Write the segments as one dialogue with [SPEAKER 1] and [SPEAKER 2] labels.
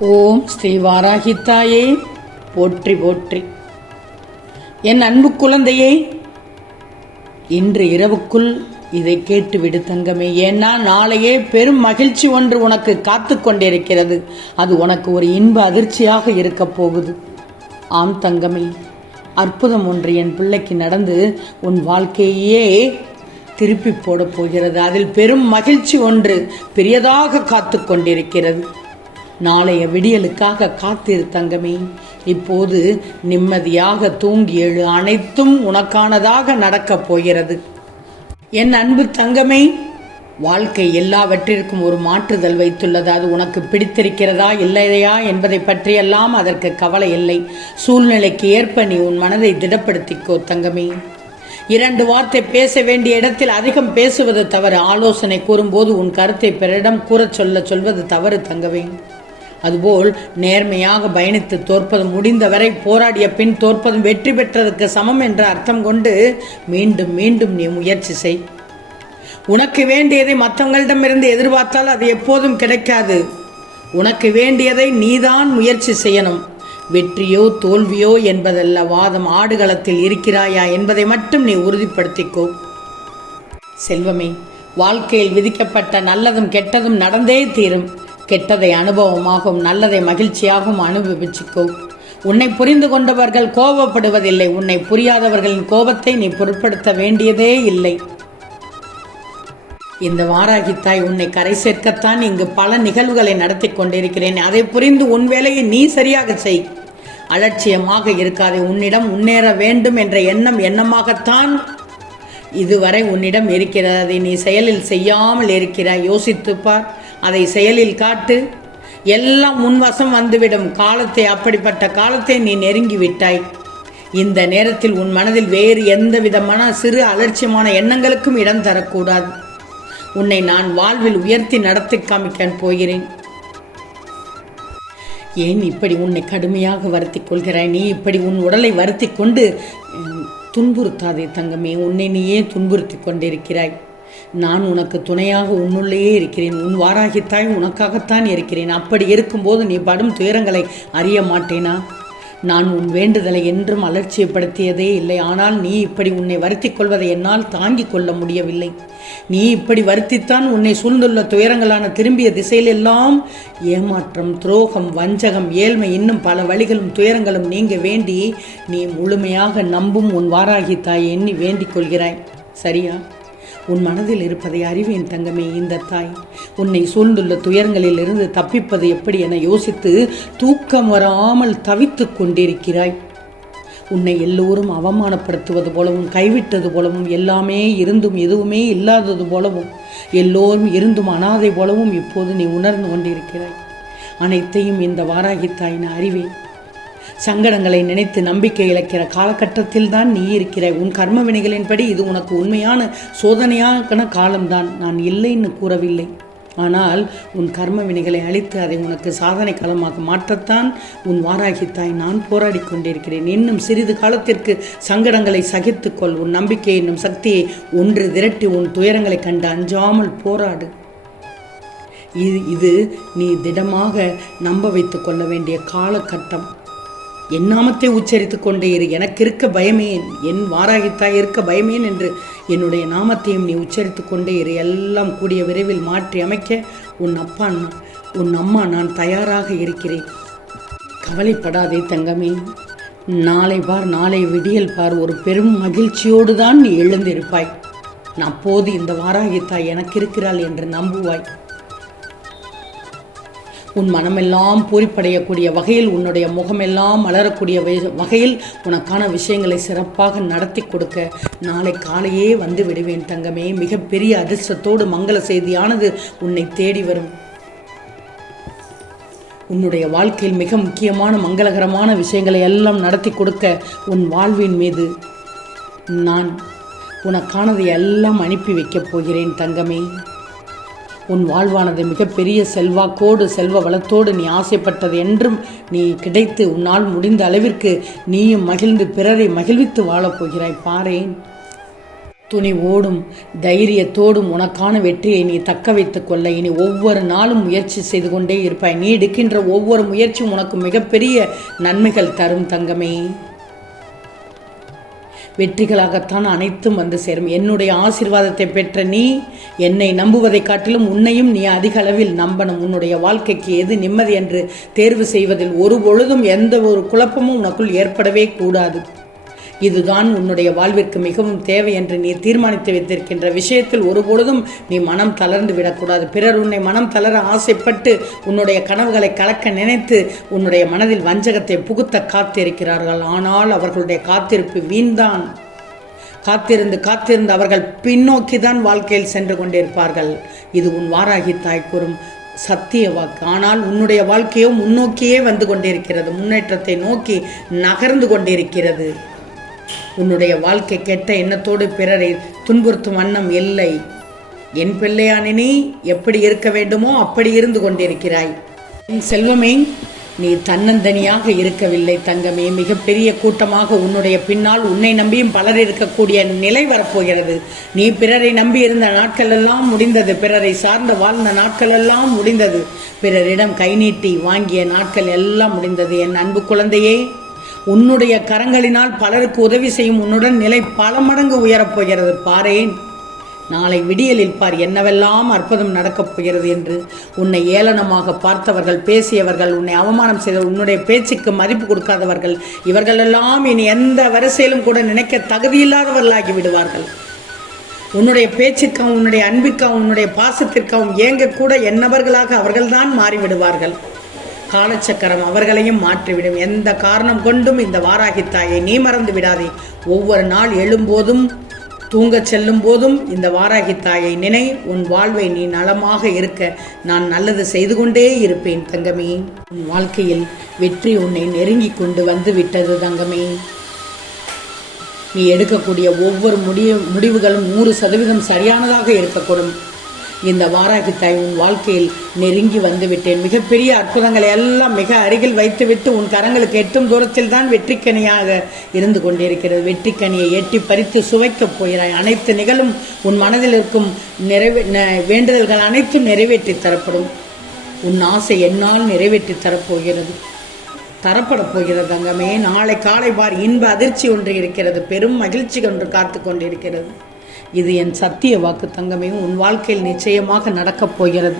[SPEAKER 1] ஓம் ஸ்ரீ வாராகித்தாயே போற்றி போற்றி. என் அன்பு குழந்தையே இன்று இரவுக்குள் இதை கேட்டுவிடு தங்கமே. ஏன்னா நாளையே பெரும் மகிழ்ச்சி ஒன்று உனக்கு காத்து கொண்டிருக்கிறது. அது உனக்கு ஒரு இன்ப அதிர்ச்சியாக இருக்கப் போகுது. ஆம் தங்கமே அற்புதம் ஒன்று என் பிள்ளைக்கு நடந்து உன் வாழ்க்கையே திருப்பி போடப் போகிறது. அதில் பெரும் மகிழ்ச்சி ஒன்று பெரியதாக காத்து கொண்டிருக்கிறது. நாளைய விடியலுக்காக காத்திரு தங்கமே. இப்போது நிம்மதியாக தூங்கி எழு. அனைத்தும் உனக்கானதாக நடக்கப் போகிறது. என் அன்பு தங்கமே வாழ்க்கை எல்லாவற்றிற்கும் ஒரு மாற்றுதல் வைத்துள்ளது. அது உனக்கு பிடித்திருக்கிறதா இல்லையா என்பதை பற்றியெல்லாம் அதற்கு கவலை இல்லை. சூழ்நிலைக்கு ஏற்ப நீ உன் மனதை திடப்படுத்திக்கோ தங்கமே. இரண்டு வார்த்தை பேச வேண்டிய இடத்தில் அதிகம் பேசுவது தவறு. ஆலோசனை கூறும்போது உன் கருத்தை பிறரிடம் கூறச் சொல்ல சொல்வது தவறு தங்கவேன் அதுபோல் நேர்மையாக பயணித்து தோற்பதும் முடிந்தவரை போராடிய பின் தோற்பதும் வெற்றி பெற்றதற்கு சமம் என்ற அர்த்தம் கொண்டு மீண்டும் மீண்டும் நீ முயற்சி செய். உனக்கு வேண்டியதை மற்றவங்களிடமிருந்து எதிர்பார்த்தால் அது எப்போதும் கிடைக்காது. உனக்கு வேண்டியதை நீதான் முயற்சி செய்யணும். வெற்றியோ தோல்வியோ என்பதல்ல வாதம் ஆடுகளத்தில் இருக்கிறாயா என்பதை மட்டும் நீ உறுதிப்படுத்திக்கோ. செல்வமே வாழ்க்கையில் விதிக்கப்பட்ட நல்லதும் கெட்டதும் நடந்தே தீரும். கெட்டதை அனுபவமாகவும் நல்லதை மகிழ்ச்சியாகவும் அனுபவிச்சுக்கோ. உன்னை புரிந்து கொண்டவர்கள் கோபப்படுவதில்லை. உன்னை புரியாதவர்களின் கோபத்தை நீ பொருட்படுத்த வேண்டியதே இல்லை. இந்த வாராகித்தாய் உன்னை கரை சேர்க்கத்தான் இங்கு பல நிகழ்வுகளை நடத்தி கொண்டிருக்கிறேன். அதை புரிந்து உன் வேலையை நீ சரியாக செய். அலட்சியமாக இருக்காதே. உன்னிடம் முன்னேற வேண்டும் என்ற எண்ணம் எண்ணமாகத்தான் இதுவரை உன்னிடம் இருக்கிறது. அதை நீ செயலில் செய்யாமல் இருக்கிறாய். யோசித்துப்பார் அதை செயலில் காட்டு. எல்லாம் முன்வசம் வந்துவிடும். காலத்தை அப்படிப்பட்ட காலத்தை நீ நெருங்கி விட்டாய். இந்த நேரத்தில் உன் மனதில் வேறு எந்த விதமான சிறு அலட்சியமான எண்ணங்களுக்கும் இடம் தரக்கூடாது. உன்னை நான் வாழ்வில் உயர்த்தி நடத்தி காமிக்கன் போகிறேன். ஏன் இப்படி உன்னை கடுமையாக வருத்தி கொள்கிறாய்? நீ இப்படி உன் உடலை வருத்தி கொண்டு துன்புறுத்தாதே தங்கமே. உன்னை நீயே துன்புறுத்தி கொண்டிருக்கிறாய்? நான் உனக்கு துணையாக உன்னுள்ளேயே இருக்கிறேன். உன் வாராகித்தாய் உனக்காகத்தான் இருக்கிறேன். அப்படி இருக்கும்போது நீ படும் துயரங்களை அறிய மாட்டேனா? நான் உன் வேண்டுதலை என்றும் அலட்சியப்படுத்தியதே இல்லை. ஆனால் நீ இப்படி உன்னை வருத்தி கொள்வதை என்னால் தாங்கிக் கொள்ள முடியவில்லை. நீ இப்படி வருத்தித்தான் உன்னை சூழ்ந்துள்ள துயரங்களான திரும்பிய திசையிலெல்லாம் ஏமாற்றம் துரோகம் வஞ்சகம் ஏழ்மை இன்னும் பல வழிகளும் துயரங்களும் நீங்க வேண்டி நீ முழுமையாக நம்பும் உன் வாராகி தாய் எண்ணி வேண்டிக் கொள்கிறாய். சரியா? உன் மனதில் இருப்பதை அறிவேன் தங்கமே இந்த தாய். உன்னை சூழ்ந்துள்ள துயரங்களில் இருந்து தப்பிப்பது எப்படி என யோசித்து தூக்கம் வராமல் தவித்துக் கொண்டிருக்கிறாய். உன்னை எல்லோரும் அவமானப்படுத்துவது போலவும் கைவிட்டது போலவும் எல்லாமே இருந்தும் எதுவுமே இல்லாதது போலவும் எல்லோரும் இருந்தும் அனாதை போலவும் இப்போது நீ உணர்ந்து கொண்டிருக்கிறாய். அனைத்தையும் இந்த வாராகித்தாயின் அறிவேன். சங்கடங்களை நினைத்து நம்பிக்கை இழக்கிற காலகட்டத்தில் தான் நீ இருக்கிற. உன் கர்ம வினைகளின்படி இது உனக்கு உண்மையான சோதனையான காலம்தான். நான் இல்லைன்னு கூறவில்லை. ஆனால் உன் கர்ம வினைகளை அழித்து அதை உனக்கு சாதனை களமாக மாற்றத்தான் உன் வாராகித்தாய் நான் போராடி கொண்டிருக்கிறேன். இன்னும் சிறிது காலத்திற்கு சங்கடங்களை சகித்துக்கொள் உன் நம்பிக்கை என்னும் சக்தியை ஒன்று திரட்டி உன் துயரங்களை கண்டு அஞ்சாமல் போராடு. இது இது நீ திடமாக நம்ப வைத்துக் கொள்ள வேண்டிய காலகட்டம். என் நாமத்தை உச்சரித்துக் கொண்டே இரு. எனக்கு இருக்க பயமேன் என் வாராகித்தாய் இருக்க பயமேன் என்று என்னுடைய நாமத்தையும் நீ உச்சரித்து கொண்டே இரு. எல்லாம் கூடிய விரைவில் மாற்றி அமைக்க உன் அப்பா உன் அம்மா நான் தயாராக இருக்கிறேன். கவலைப்படாதே தங்கமே. நாளை பார் நாளை விடியல் பார். ஒரு பெரும் மகிழ்ச்சியோடு தான் நீ எழுந்திருப்பாய். நான் அப்போது இந்த வாராகித்தாய் எனக்கு இருக்கிறாள் என்று நம்புவாய். உன் மனமெல்லாம் பூரிப்படையக்கூடிய வகையில் உன்னுடைய முகமெல்லாம் மலரக்கூடிய வகையில் உனக்கான விஷயங்களை சிறப்பாக நடத்தி கொடுக்க நாளை காலையே வந்து விடுவேன் தங்கமே. மிகப்பெரிய அதிர்ஷ்டத்தோடு மங்கள செய்தியானது உன்னை தேடி வரும். உன்னுடைய வாழ்க்கையில் மிக முக்கியமான மங்களகரமான விஷயங்களை எல்லாம் நடத்தி கொடுக்க உன் வாழ்வின் மீது நான் உனக்கானதை எல்லாம் அனுப்பி வைக்கப் போகிறேன் தங்கமே. உன் வாழ்வானது மிகப்பெரிய செல்வாக்கோடு செல்வ வளத்தோடு நீ ஆசைப்பட்டது என்றும் நீ கிடைத்து உன்னால் முடிந்த அளவிற்கு நீயும் மகிழ்ந்து பிறரை மகிழ்வித்து வாழப்போகிறாய் பாரேன். துணிவோடும் தைரியத்தோடும் உனக்கான வெற்றியை நீ தக்க வைத்துக் கொள்ள இனி ஒவ்வொரு நாளும் முயற்சி செய்து கொண்டே இருப்பாய். நீ எடுக்கின்ற ஒவ்வொரு முயற்சியும் உனக்கு மிகப்பெரிய நன்மைகள் தரும் தங்கமே. வெற்றிகளாகத்தான் அனைத்தும் வந்து சேரும். என்னுடைய ஆசிர்வாதத்தை பெற்ற நீ என்னை நம்புவதைக் காட்டிலும் உன்னையும் நீ அதிக அளவில் நம்பணும். உன்னுடைய வாழ்க்கைக்கு எது நிம்மதி என்று தேர்வு செய்வதில் ஒரு பொழுதும் எந்த ஒரு குழப்பமும் உனக்குள் ஏற்படவே கூடாது. இதுதான் உன்னுடைய வாழ்விற்கு மிகவும் தேவை என்று நீ தீர்மானித்து வைத்திருக்கின்ற விஷயத்தில் ஒருபொழுதும் நீ மனம் தளர்ந்து விடக்கூடாது. பிறர் உன்னை மனம் தளர ஆசைப்பட்டு உன்னுடைய கனவுகளை கலக்க நினைத்து உன்னுடைய மனதில் வஞ்சகத்தை புகுத்த காத்திருக்கிறார்கள். ஆனால் அவர்களுடைய காத்திருப்பு வீண்தான். காத்திருந்து காத்திருந்து அவர்கள் பின்னோக்கி தான் வாழ்க்கையில் சென்று கொண்டிருப்பார்கள். இது உன் வாராகி தாய் கூறும் சத்திய வாக்கு. ஆனால் உன்னுடைய வாழ்க்கையோ முன்னோக்கியே வந்து கொண்டிருக்கிறது. முன்னேற்றத்தை நோக்கி நகர்ந்து கொண்டிருக்கிறது. உன்னுடைய வாழ்க்கை கெட்ட எண்ணத்தோடு பிறரை துன்புறுத்தும் வண்ணம் இல்லை. என் பிள்ளையானினி எப்படி இருக்க வேண்டுமோ அப்படி இருந்து கொண்டிருக்கிறாய். என் செல்வமே நீ தன்னந்தனியாக இருக்கவில்லை தங்கமே. மிகப்பெரிய கூட்டமாக உன்னுடைய பின்னால் உன்னை நம்பியும் பலர் இருக்கக்கூடிய நிலை வரப்போகிறது. நீ பிறரை நம்பி இருந்த நாட்கள் எல்லாம் முடிந்தது. பிறரை சார்ந்து வாழ்ந்த நாட்கள் எல்லாம் முடிந்தது. பிறரிடம் கை நீட்டி வாங்கிய நாட்கள் எல்லாம் முடிந்தது. என் அன்பு குழந்தையே உன்னுடைய கரங்களினால் பலருக்கு உதவி செய்யும் உன்னுடன் நிலை பல மடங்கு உயரப் போகிறது பாரேன். நாளை விடியலில் பார் என்னவெல்லாம் அற்புதம் நடக்கப் போகிறது என்று உன்னை ஏளனமாக பார்த்தவர்கள் பேசியவர்கள் உன்னை அவமானம் செய்த உன்னுடைய பேச்சுக்கு மதிப்பு கொடுக்காதவர்கள் இவர்களெல்லாம் இனி எந்த வரிசையிலும் கூட நினைக்க தகுதியில்லாதவர்களாகி விடுவார்கள். உன்னுடைய பேச்சுக்காகவும் உன்னுடைய அன்பிற்காகவும் உன்னுடைய பாசத்திற்காகவும் ஏங்கக்கூட என்னவர்களாக அவர்கள்தான் மாறிவிடுவார்கள். காலச்சக்கரம் அவர்களையும் மாற்றிவிடும். எந்த காரணம் கொண்டும் இந்த வாராகி தாயை நீ மறந்து விடாதே. ஒவ்வொரு நாள் எழும்போதும் தூங்கச் செல்லும் போதும் இந்த வாராகி தாயை நினை உன் வாழ்வை நீ நலமாக இருக்க நான் நல்லது செய்து கொண்டே இருப்பேன் தங்கமே. உன் வாழ்க்கையில் வெற்றி உன்னை நெருங்கி கொண்டு வந்து விட்டது தங்கமே. நீ எடுக்கக்கூடிய ஒவ்வொரு முடிவு முடிவுகளும் நூறு சதவீதம் சரியானதாக இருக்கக்கூடும். இந்த வாராகி தாய் உன் வாழ்க்கையில் நெருங்கி வந்துவிட்டேன். மிகப்பெரிய அற்புதங்களை எல்லாம் மிக அருகில் வைத்துவிட்டு உன் கரங்களுக்கு எட்டும் தூரத்தில் தான் வெற்றிக்கனியாக இருந்து கொண்டிருக்கிறது. வெற்றிக்கனியை எட்டி பறித்து சுவைக்கப் போகிறாய். அனைத்து நிகழும் உன் மனதில் இருக்கும் நிறைவே ந- வேண்டுதல்கள் அனைத்தும் நிறைவேற்றி தரப்படும். உன் ஆசை என்னால் நிறைவேற்றி தரப்போகிறது. தரப்படப் போகிறது தங்கமே. நாளை காலை பார் இன்ப அதிர்ச்சி ஒன்று இருக்கிறது. பெரும் மகிழ்ச்சி ஒன்று காத்து கொண்டிருக்கிறது. இது என் சத்திய வாக்கு தங்கமே. உன் வாழ்க்கையில் நிச்சயமாக நடக்கப் போகிறது.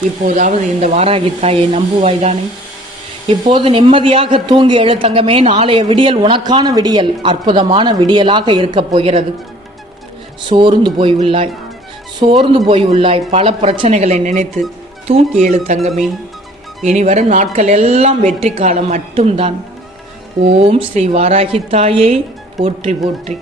[SPEAKER 1] இப்போதாவது இந்த வாராகி தாயை நம்புவாய்தானே? இப்போது நிம்மதியாக தூங்கி எழு தங்கமே நாளைய விடியல் உனக்கான விடியல் அற்புதமான விடியலாக இருக்கப் போகிறது. சோர்ந்து போய் உள்ளாய் சோர்ந்து போய் உள்ளாய் பல பிரச்சனைகளை நினைத்து தூங்கி எழு தங்கமே. இனி வரும் நாட்கள் எல்லாம் வெற்றி காலம் மட்டும்தான். ஓம் ஸ்ரீ வாராகி தாயே போற்றி போற்றி.